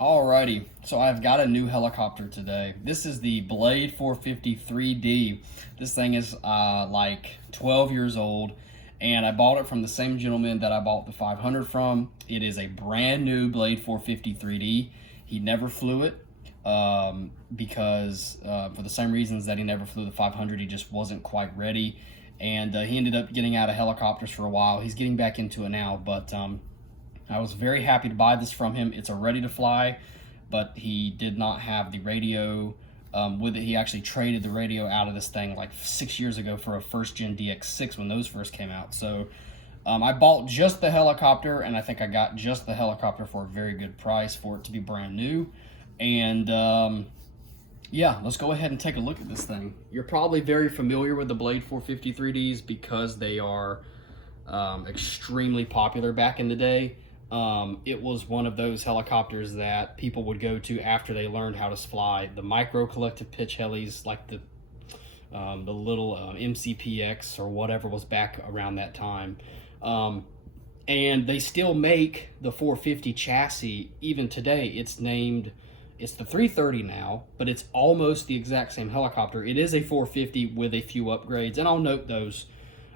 Alrighty, so I've got a new helicopter today. This is the Blade 450 3D. This thing is like 12 years old, and I bought it from the same gentleman that I bought the 500 from. It is a brand new Blade 450 3D. He never flew it because for the same reasons that he never flew the 500, he just wasn't quite ready. And he ended up getting out of helicopters for a while. He's getting back into it now, but I was very happy to buy this from him. It's a ready to fly, but he did not have the radio with it. He actually traded the radio out of this thing like 6 years ago for a first gen DX6 when those first came out. So I bought just the helicopter, and I think I got just the helicopter for a very good price for it to be brand new. And yeah, let's go ahead and take a look at this thing. You're probably very familiar with the Blade 450 3Ds because they are extremely popular back in the day. It was one of those helicopters that people would go to after they learned how to fly the micro collective pitch helis, like the little MCPX or whatever was back around that time. And they still make the 450 chassis even today. It's the 330 now, but it's almost the exact same helicopter. It is a 450 with a few upgrades, and I'll note those.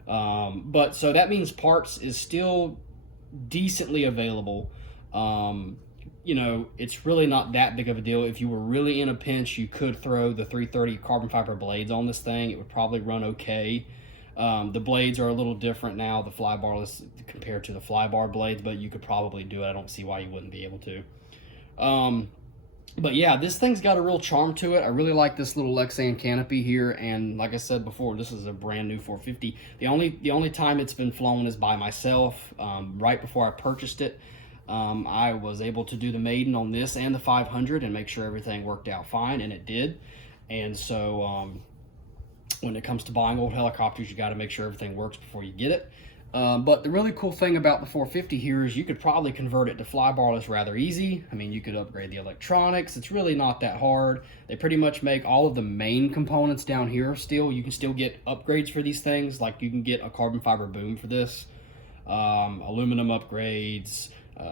But so that means parts is still decently available. You know, it's really not that big of a deal. If you were really in a pinch, you could throw the 330 carbon fiber blades on this thing. It would probably run okay. The blades are a little different now, the flybarless compared to the flybar blades, but you could probably do it. I don't see why you wouldn't be able to. But yeah, this thing's got a real charm to it. I really like this little Lexan canopy here, and like I said before, this is a brand new 450. The only time it's been flown is by myself. Right before I purchased it, I was able to do the maiden on this and the 500 and make sure everything worked out fine, and it did. And so when it comes to buying old helicopters, you got to make sure everything works before you get it. But the really cool thing about the 450 here is you could probably convert it to flybarless rather easy. I mean, you could upgrade the electronics. It's really not that hard. They pretty much make all of the main components down here still. You can still get upgrades for these things. Like you can get a carbon fiber boom for this, aluminum upgrades.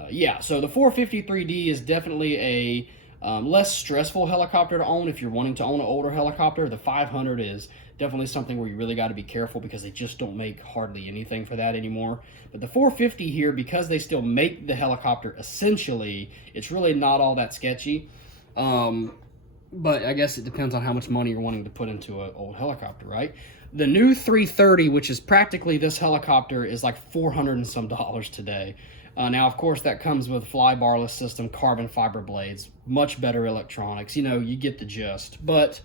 Yeah, so the 450 3D is definitely a less stressful helicopter to own if you're wanting to own an older helicopter. The 500 is definitely something where you really got to be careful because they just don't make hardly anything for that anymore. But the 450 here, because they still make the helicopter essentially, it's really not all that sketchy. But I guess it depends on how much money you're wanting to put into an old helicopter, right? The new 330, which is practically this helicopter, is like $400 and some today. Now, of course, that comes with flybarless system, carbon fiber blades, much better electronics. You know, you get the gist. But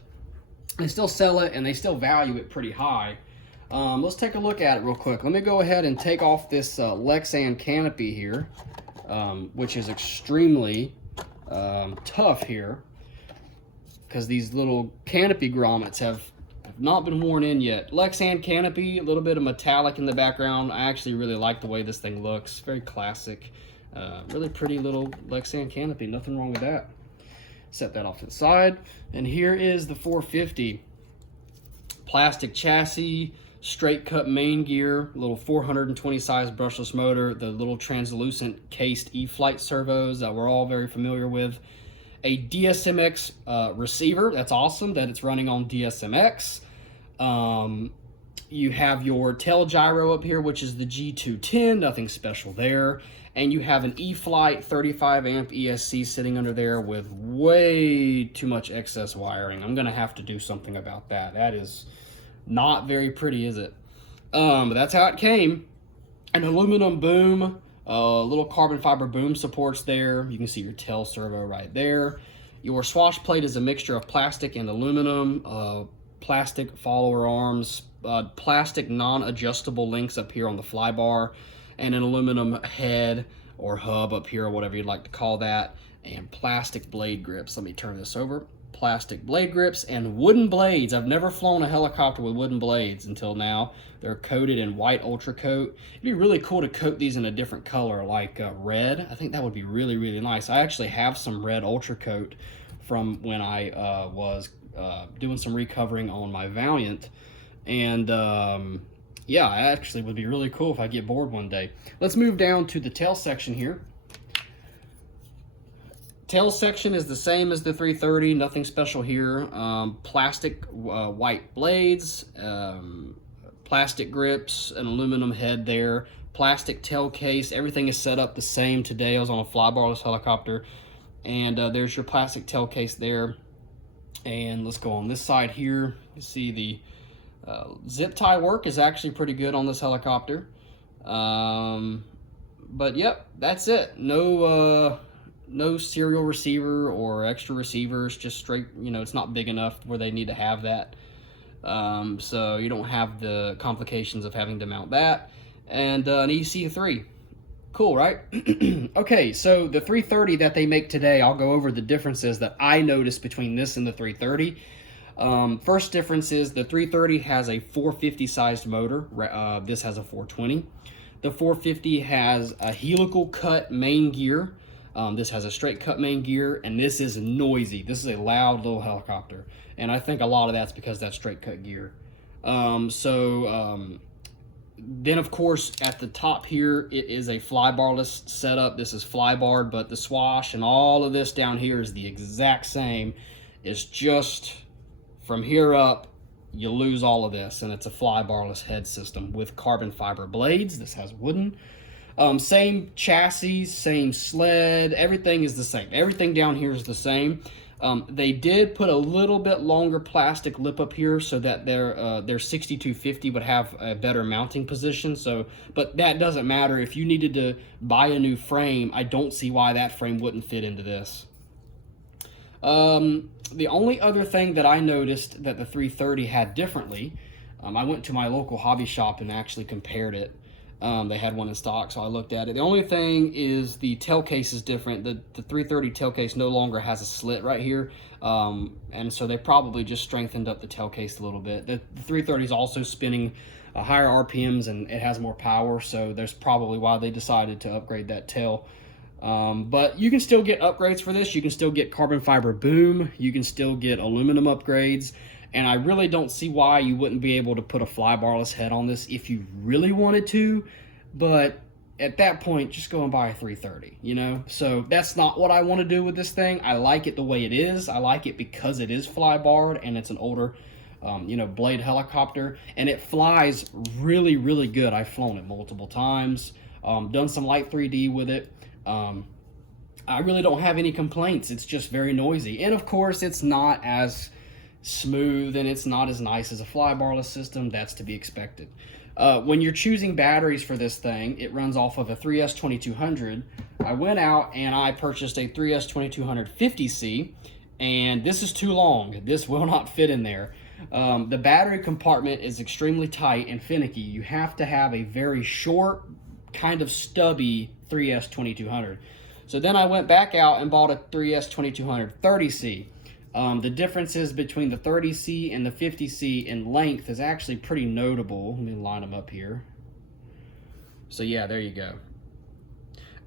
they still sell it, and they still value it pretty high. Let's take a look at it real quick. Let me go ahead and take off this Lexan canopy here, which is extremely tough here, because these little canopy grommets have not been worn in yet. Lexan canopy, a little bit of metallic in the background. I actually really like the way this thing looks. Very classic. Really pretty little Lexan canopy. Nothing wrong with that. Set that off to the side. And here is the 450. Plastic chassis, straight cut main gear, little 420 size brushless motor, the little translucent cased E-flite servos that we're all very familiar with. A DSMX receiver. That's awesome that it's running on DSMX. You have your tail gyro up here, which is the G210, nothing special there. And you have an E-flite 35 amp ESC sitting under there with way too much excess wiring. I'm gonna have to do something about that. That is not very pretty, is it? But that's how it came. An aluminum boom, little carbon fiber boom supports there. You can see your tail servo right there. Your swash plate is a mixture of plastic and aluminum, plastic follower arms, plastic non-adjustable links up here on the flybar, and an aluminum head or hub up here, or whatever you'd like to call that, and plastic blade grips. Let me turn this over. Plastic blade grips and wooden blades. I've never flown a helicopter with wooden blades until now. They're coated in white ultra coat. It'd be really cool to coat these in a different color, like red. I think that would be really, really nice. I actually have some red ultra coat from when I was doing some recovering on my Valiant, and yeah, it actually would be really cool if I get bored one day. Let's move down to the tail section here. Tail section is the same as the 330, nothing special here. Plastic white blades, plastic grips, an aluminum head there, plastic tail case. Everything is set up the same today. I was on a flybarless helicopter, and there's your plastic tail case there. And let's go on this side here. You see the zip tie work is actually pretty good on this helicopter. But yep, that's it. No serial receiver or extra receivers, just straight, it's not big enough where they need to have that. So you don't have the complications of having to mount that. And an EC3. Cool, right? Okay, so the 330 that they make today, I'll go over the differences that I noticed between this and the 330. First difference is the 330 has a 450 sized motor. This has a 420. The 450 has a helical cut main gear. This has a straight cut main gear, and this is noisy. This is a loud little helicopter, and I think a lot of that's because that straight cut gear. Then of course at the top here, it is a flybarless setup. This is flybarred, but the swash and all of this down here is the exact same. It's just from here up, you lose all of this, and it's a flybarless head system with carbon fiber blades. This has wooden. Same chassis, same sled, everything is the same. Everything down here is the same. They did put a little bit longer plastic lip up here so that their 6250 would have a better mounting position. But that doesn't matter. If you needed to buy a new frame, I don't see why that frame wouldn't fit into this. The only other thing that I noticed that the 330 had differently, I went to my local hobby shop and actually compared it. They had one in stock, so I looked at it. The only thing is the tail case is different. The 330 tail case no longer has a slit right here, and so they probably just strengthened up the tail case a little bit. The 330 is also spinning higher RPMs, and it has more power, so there's probably why they decided to upgrade that tail. But you can still get upgrades for this. You can still get carbon fiber boom. You can still get aluminum upgrades. And I really don't see why you wouldn't be able to put a flybarless head on this if you really wanted to. But at that point, just go and buy a 330, So that's not what I want to do with this thing. I like it the way it is. I like it because it is flybarred and it's an older, blade helicopter. And it flies really, really good. I've flown it multiple times. Done some light 3D with it. I really don't have any complaints. It's just very noisy. And of course, it's not as smooth and it's not as nice as a flybarless system. That's to be expected. When you're choosing batteries for this thing, it runs off of a 3S2200. I went out and I purchased a 3S2200 50C, and this is too long. This will not fit in there. The battery compartment is extremely tight and finicky. You have to have a very short, kind of stubby 3S2200. So then I went back out and bought a 3S2200 30C. The differences between the 30C and the 50C in length is actually pretty notable. Let me line them up here. So yeah, there you go.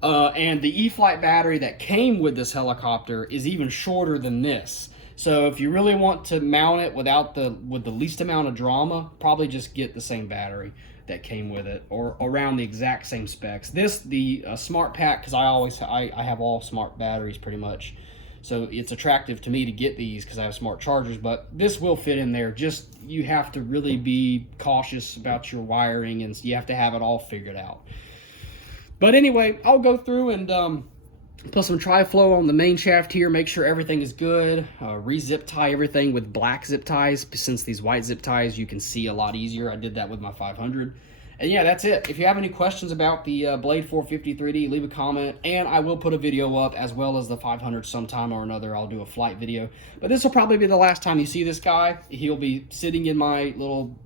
And the E-flite battery that came with this helicopter is even shorter than this. So if you really want to mount it with the least amount of drama, probably just get the same battery that came with it, or around the exact same specs. The smart pack, because I have all smart batteries pretty much. So it's attractive to me to get these because I have smart chargers, but this will fit in there. Just, you have to really be cautious about your wiring, and you have to have it all figured out. But anyway, I'll go through and put some tri-flow on the main shaft here, make sure everything is good, re-zip tie everything with black zip ties. Since these white zip ties you can see a lot easier, I did that with my 500. And yeah, that's it. If you have any questions about the Blade 450 3D, leave a comment, and I will put a video up, as well as the 500 sometime or another. I'll do a flight video. But this will probably be the last time you see this guy. He'll be sitting in my little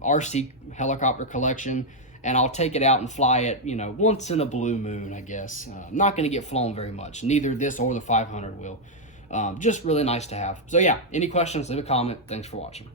RC helicopter collection, and I'll take it out and fly it, once in a blue moon, I guess. I'm not going to get flown very much. Neither this or the 500 will. Just really nice to have. So yeah, any questions, leave a comment. Thanks for watching.